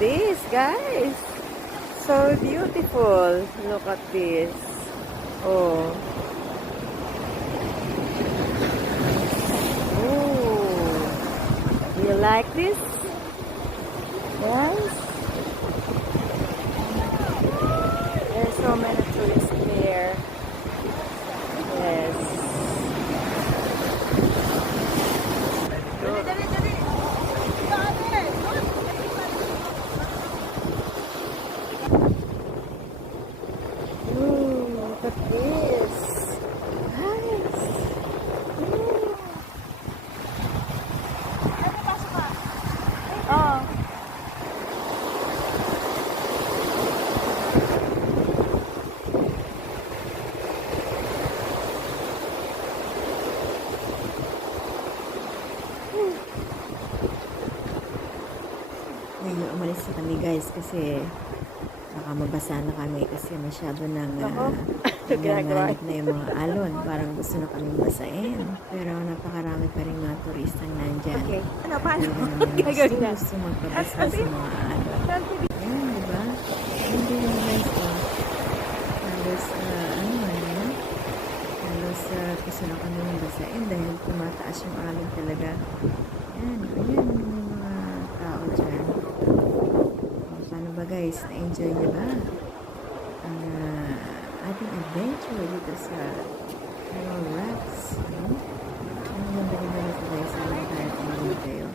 this, guys. So beautiful. Look at this. Oh. Oh. Do you like this? Yes. There's so many tourists there. Yes. Ooh, look at this. Nice. Ooh. Oh. Ngayon, umalis na kami guys kasi baka mabasa na kami kasi masyado nang nanganganib na yung mga alon. Parang gusto na kami basahin. Pero napakarami pa rin mga turistang nandyan. Okay. Ano, paano? Gagawin na. Gusto magpabasa sa mga alon. Ayan, diba? Hindi yung guys, halos, halos gusto na kami basahin dahil tumataas yung alon talaga. Ayan, ayan yung mga tao dyan. Paano ba guys? Na-enjoy niyo ba ang ating adventure dito sa Coral Rocks? Ang ganda-ganda nito guys sa mga karating kayo.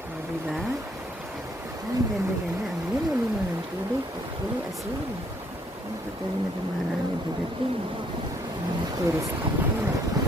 O, diba? Ang ganda-ganda. Ang lino-lino ng tubig at kulay asin. Ang patuloy na dumarami dadating. Ang tourist dito.